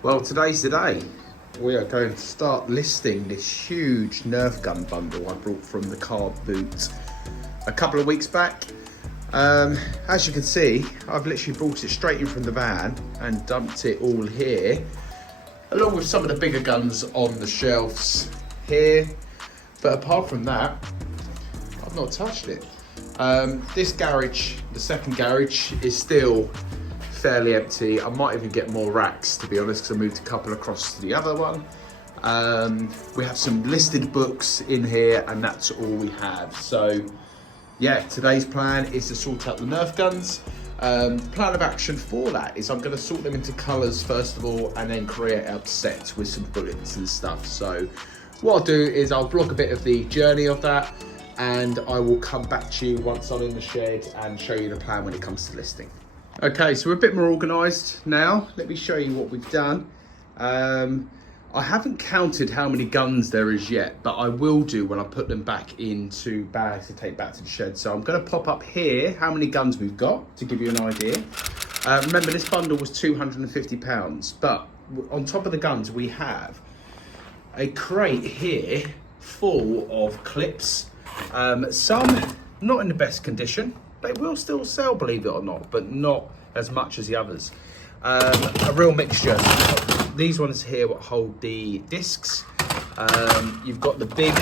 Well, today's the day. We are going to start listing this huge Nerf gun bundle I brought from the car boot a couple of weeks back. As you can see, I've literally brought it straight in from the van and dumped it all here, along with some of the bigger guns on the shelves here. But apart from that, I've not touched it. This garage, the second garage, is still fairly empty. I might even get more racks, to be honest, because I moved a couple across to the other one. We have some listed books in here, and that's all we have. So yeah, today's plan is to sort out the Nerf guns. Plan of action for that is I'm going to sort them into colours first of all, and then create a set with some bullets and stuff. So what I'll do is I'll vlog a bit of the journey of that, and I will come back to you once I'm in the shed and show you the plan when it comes to listing. Okay, so we're a bit more organised now. Let me show you what we've done. I haven't counted how many guns there is yet, but I will do when I put them back into bags to take back to the shed. So I'm going to pop up here how many guns we've got to give you an idea. Remember, this bundle was £250, but on top of the guns we have a crate here full of clips. Some not in the best condition. They will still sell, believe it or not, but not as much as the others. A real mixture. These ones here what hold the discs. You've got the big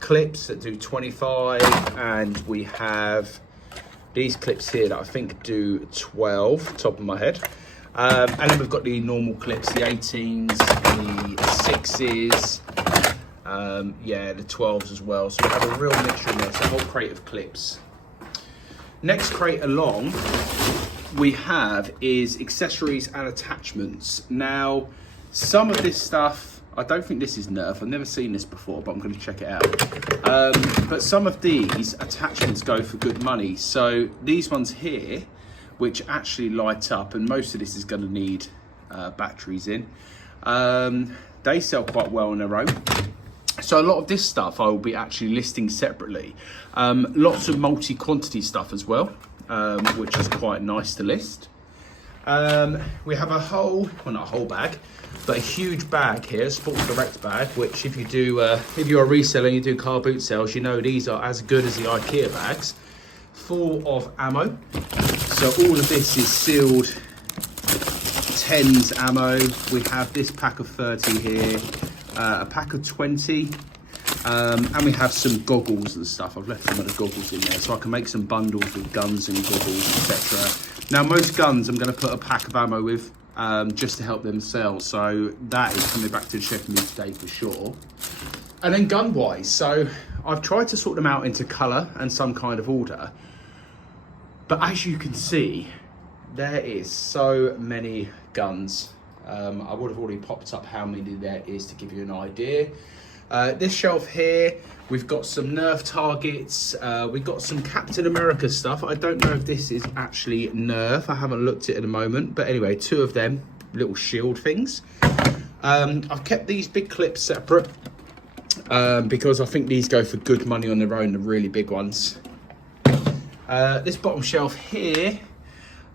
clips that do 25, and we have these clips here that I think do 12, top of my head. And then we've got the normal clips, the 18s, the 6s, yeah, the 12s as well. So we have a real mixture in there. It's a whole crate of clips. Next crate along we have is accessories and attachments. Now, some of this stuff, I don't think this is Nerf. I've never seen this before, but I'm going to check it out. But some of these attachments go for good money. So these ones here, which actually light up, and most of this is going to need batteries in, they sell quite well on their own. So a lot of this stuff I will be actually listing separately. Lots of multi-quantity stuff as well, which is quite nice to list. We have a whole, well, not a whole bag, but a huge bag here, a Sports Direct bag, which if you do, if you're a reseller and you do car boot sales, you know these are as good as the IKEA bags, full of ammo. So all of this is sealed 10s ammo. We have this pack of 30 here. A pack of 20, and we have some goggles and stuff. I've left some of the goggles in there so I can make some bundles with guns and goggles, etc. Now, most guns I'm going to put a pack of ammo with, just to help them sell. So that is coming back to the shed for me today for sure. And then gun wise, so I've tried to sort them out into colour and some kind of order, but as you can see, there is so many guns. I would have already popped up how many there is to give you an idea. This shelf here, we've got some Nerf targets. We've got some Captain America stuff. I don't know if this is actually Nerf. I haven't looked at it in a moment. But anyway, two of them, little shield things. I've kept these big clips separate because I think these go for good money on their own, the really big ones. This bottom shelf here,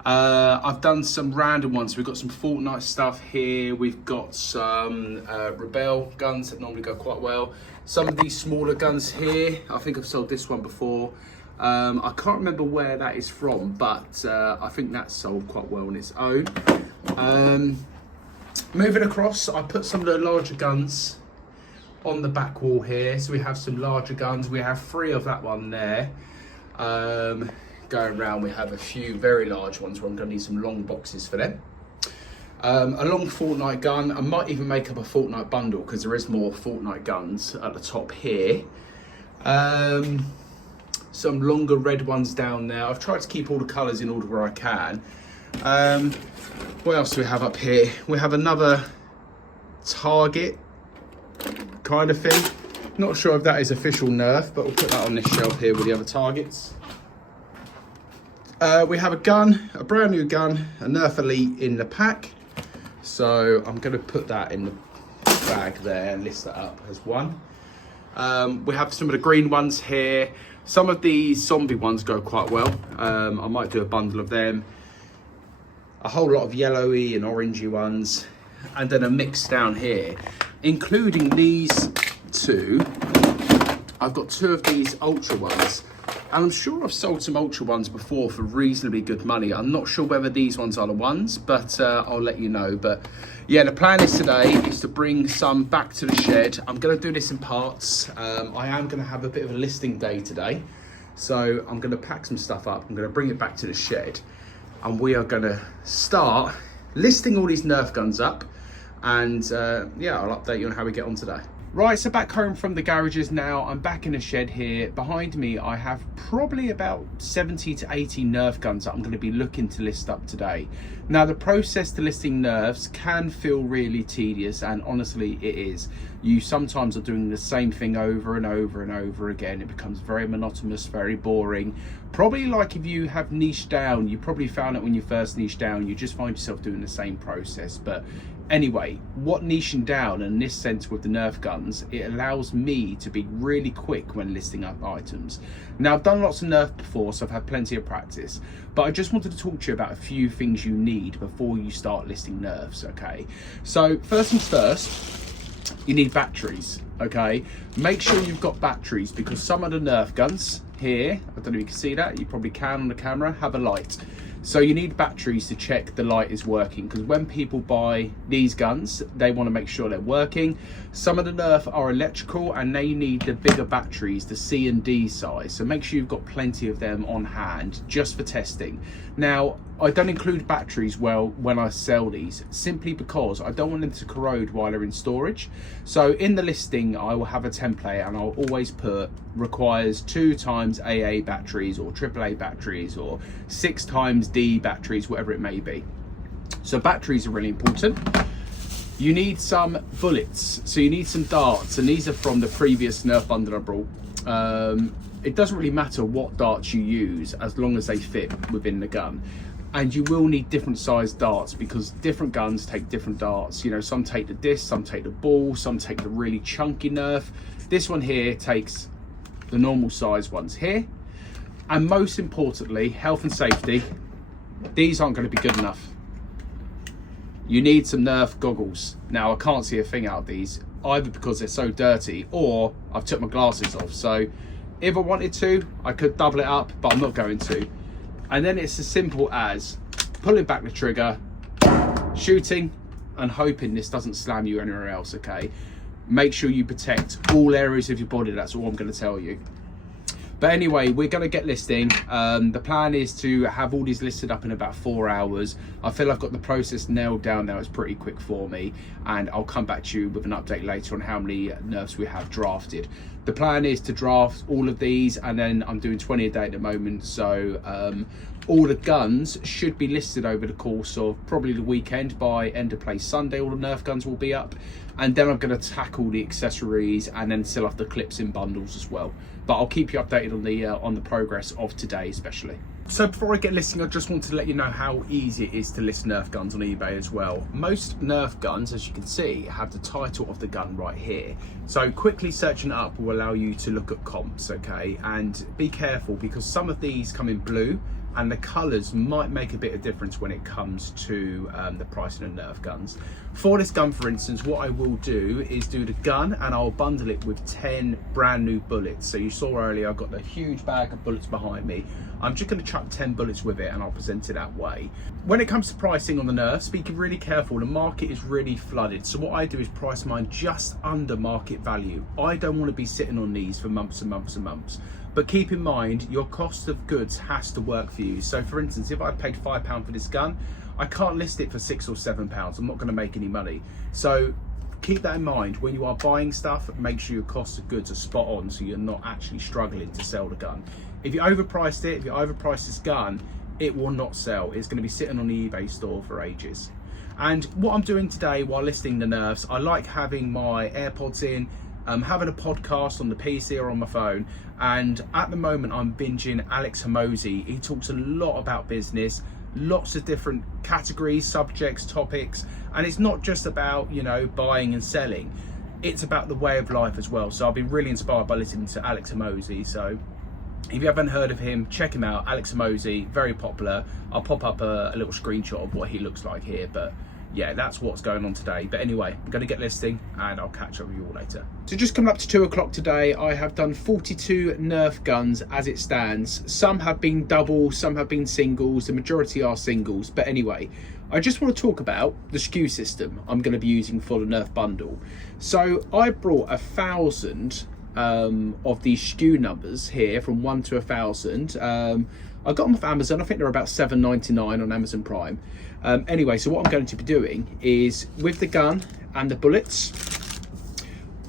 I've done some random ones. We've got some Fortnite stuff here. We've got some Rebel guns that normally go quite well. Some of these smaller guns here, I think I've sold this one before. I can't remember where that is from, but I think that's sold quite well on its own. Moving across, I put some of the larger guns on the back wall here. So we have some larger guns. We have 3 of that one there. Going around, we have a few very large ones where I'm going to need some long boxes for them. A long Fortnite gun. I might even make up a Fortnite bundle because there is more Fortnite guns at the top here. Some longer red ones down there. I've tried to keep all the colours in order where I can. What else do we have up here? We have another target kind of thing. Not sure if that is official Nerf, but we'll put that on this shelf here with the other targets. We have a gun, a brand new gun, a Nerf Elite in the pack. So I'm going to put that in the bag there and list that up as one. We have some of the green ones here. Some of these zombie ones go quite well. I might do a bundle of them. A whole lot of yellowy and orangey ones. and then a mix down here, including these two. I've got two of these Ultra ones, and I'm sure I've sold some Ultra ones before for reasonably good money. I'm not sure whether these ones are the ones, but I'll let you know. But yeah, the plan is today is to bring some back to the shed. I'm going to do this in parts. I am going to have a bit of a listing day today. So I'm going to pack some stuff up. I'm going to bring it back to the shed, and we are going to start listing all these Nerf guns up. And yeah, I'll update you on how we get on today. Right, so back home from the garages now. I'm back in the shed here. Behind me, I have probably about 70 to 80 Nerf guns that I'm going to be looking to list up today. Now, the process to listing Nerfs can feel really tedious, and honestly, it is. You sometimes are doing the same thing over and over and over again. It becomes very monotonous, very boring. Probably like if you have niched down, you probably found it when you first niched down, you just find yourself doing the same process. But anyway, what niching down in this sense with the Nerf guns, it allows me to be really quick when listing up items. Now, I've done lots of Nerf before, so I've had plenty of practice, but I just wanted to talk to you about a few things you need before you start listing Nerfs, okay? So first things first, you need batteries, okay? Make sure you've got batteries, because some of the Nerf guns here, I don't know if you can see that, you probably can on the camera, have a light. So you need batteries to check the light is working, because when people buy these guns, they want to make sure they're working. Some of the Nerf are electrical, and they need the bigger batteries, the C and D size. So make sure you've got plenty of them on hand just for testing. Now, I don't include batteries when I sell these, simply because I don't want them to corrode while they're in storage. So in the listing, I will have a template, and I'll always put requires 2 times AA batteries or AAA batteries or 6 times D batteries, whatever it may be. So batteries are really important. You need some bullets, so you need some darts, and these are from the previous Nerf bundle I brought. It doesn't really matter what darts you use as long as they fit within the gun. And you will need different size darts, because different guns take different darts. You know, some take the disc, some take the ball, some take the really chunky Nerf. This one here takes the normal size ones here. And most importantly, health and safety, these aren't going to be good enough. You need some Nerf goggles. Now, I can't see a thing out of these, either because they're so dirty or I've took my glasses off. So if I wanted to, I could double it up, but I'm not going to. And then it's as simple as pulling back the trigger, shooting, and hoping this doesn't slam you anywhere else, okay? Make sure you protect all areas of your body. That's all I'm going to tell you. But anyway, we're going to get listing. The plan is to have all these listed up in about 4 hours. I feel I've got the process nailed down now. It's pretty quick for me, and I'll come back to you with an update later on how many Nerfs we have drafted. The plan is to draft all of these, and then I'm doing 20 a day at the moment. So all the guns should be listed over the course of probably the weekend. By end of play Sunday, all the Nerf guns will be up. And then I'm going to tackle the accessories and then sell off the clips in bundles as well. But I'll keep you updated on the progress of today especially. So before I get listing, I just wanted to let you know how easy it is to list Nerf guns on eBay as well. Most Nerf guns, as you can see, have the title of the gun right here. So quickly searching it up will allow you to look at comps, okay? And be careful, because some of these come in blue, and the colours might make a bit of difference when it comes to the pricing of Nerf guns. For this gun, for instance, what I will do is do the gun, and I'll bundle it with 10 brand new bullets. So you saw earlier, I've got the huge bag of bullets behind me. I'm just going to chuck 10 bullets with it, and I'll present it that way. When it comes to pricing on the Nerfs, be really careful. The market is really flooded. So what I do is price mine just under market value. I don't want to be sitting on these for months and months and months. But keep in mind, your cost of goods has to work for you. So for instance, if I paid £5 for this gun, I can't list it for £6 or £7. I'm not going to make any money. So keep that in mind. When you are buying stuff, make sure your cost of goods are spot on, so you're not actually struggling to sell the gun. If you overpriced it, if you overprice this gun, it will not sell. It's going to be sitting on the eBay store for ages. And what I'm doing today while listing the Nerfs, I like having my AirPods in, having a podcast on the PC or on my phone. And at the moment, I'm binging Alex Hormozi. He talks a lot about business, lots of different categories, subjects, topics. And it's not just about, you know, buying and selling. It's about the way of life as well. So I've been really inspired by listening to Alex Hormozi. So if you haven't heard of him, check him out. Alex Hormozi, very popular. I'll pop up a little screenshot of what he looks like here. But yeah, that's what's going on today. But anyway, I'm going to get listing and I'll catch up with you all later. So just coming up to 2 o'clock today, I have done 42 Nerf guns as it stands. Some have been doubles, some have been singles, the majority are singles. But anyway, I just want to talk about the SKU system I'm going to be using for the Nerf bundle. So I brought 1,000 of these SKU numbers here, from 1 to 1,000. I got them off Amazon. I think they're about $7.99 on Amazon Prime. Anyway, so what I'm going to be doing is, with the gun and the bullets,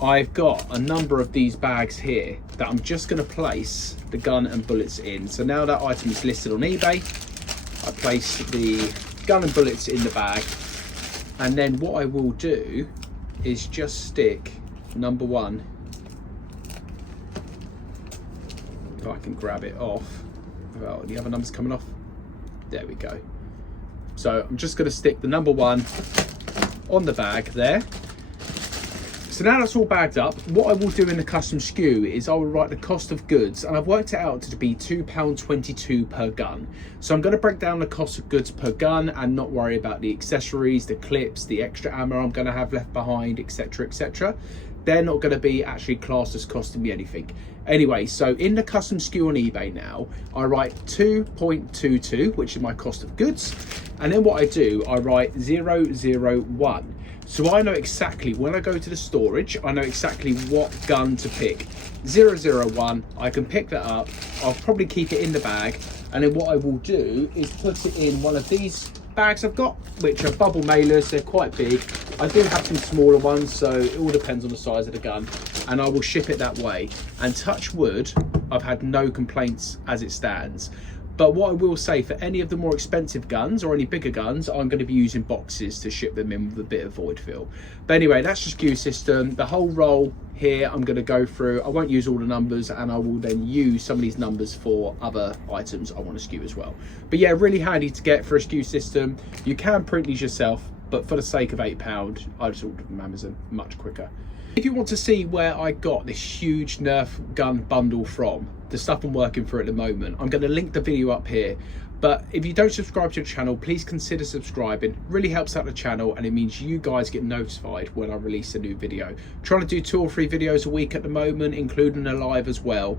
I've got a number of these bags here that I'm just going to place the gun and bullets in. So now that item is listed on eBay, I place the gun and bullets in the bag, and then what I will do is just stick number 1, if I can grab it off without the other numbers coming off. There we go. So I'm just going to stick the number 1 on the bag there. So now that's all bagged up, what I will do in the custom SKU is I will write the cost of goods, and I've worked it out to be £2.22 per gun. So I'm going to break down the cost of goods per gun and not worry about the accessories, the clips, the extra ammo I'm going to have left behind, etc, etc. They're not going to be actually classed as costing me anything. Anyway, so in the custom SKU on eBay now, I write 2.22, which is my cost of goods. And then what I do, I write 001. So I know exactly, when I go to the storage, I know exactly what gun to pick. 001, I can pick that up. I'll probably keep it in the bag. And then what I will do is put it in one of these bags I've got, which are bubble mailers. They're quite big. I do have some smaller ones, so it all depends on the size of the gun, and I will ship it that way. And touch wood, I've had no complaints as it stands. But what I will say, for any of the more expensive guns or any bigger guns, I'm going to be using boxes to ship them in with a bit of void fill. But anyway, that's the SKU system. The whole roll here I'm going to go through. I won't use all the numbers, and I will then use some of these numbers for other items I want to SKU as well. But yeah, really handy to get for a SKU system. You can print these yourself, but for the sake of £8, I just ordered from Amazon, much quicker. If you want to see where I got this huge Nerf gun bundle from, the stuff I'm working for at the moment, I'm going to link the video up here. But if you don't subscribe to the channel, please consider subscribing. It really helps out the channel, and it means you guys get notified when I release a new video. I'm trying to do 2 or 3 videos a week at the moment, including a live as well.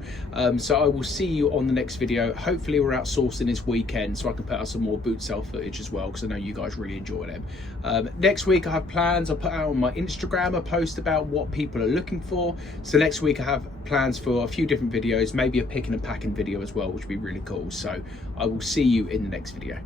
So I will see you on the next video. Hopefully we're outsourcing this weekend, so I can put out some more boot sale footage as well, because I know you guys really enjoy them. Next week I have plans. I'll put out on my Instagram a post about what people are looking for. So next week I have plans for a few different videos, maybe a picking and packing video as well, which would be really cool. So I will see you in the next video.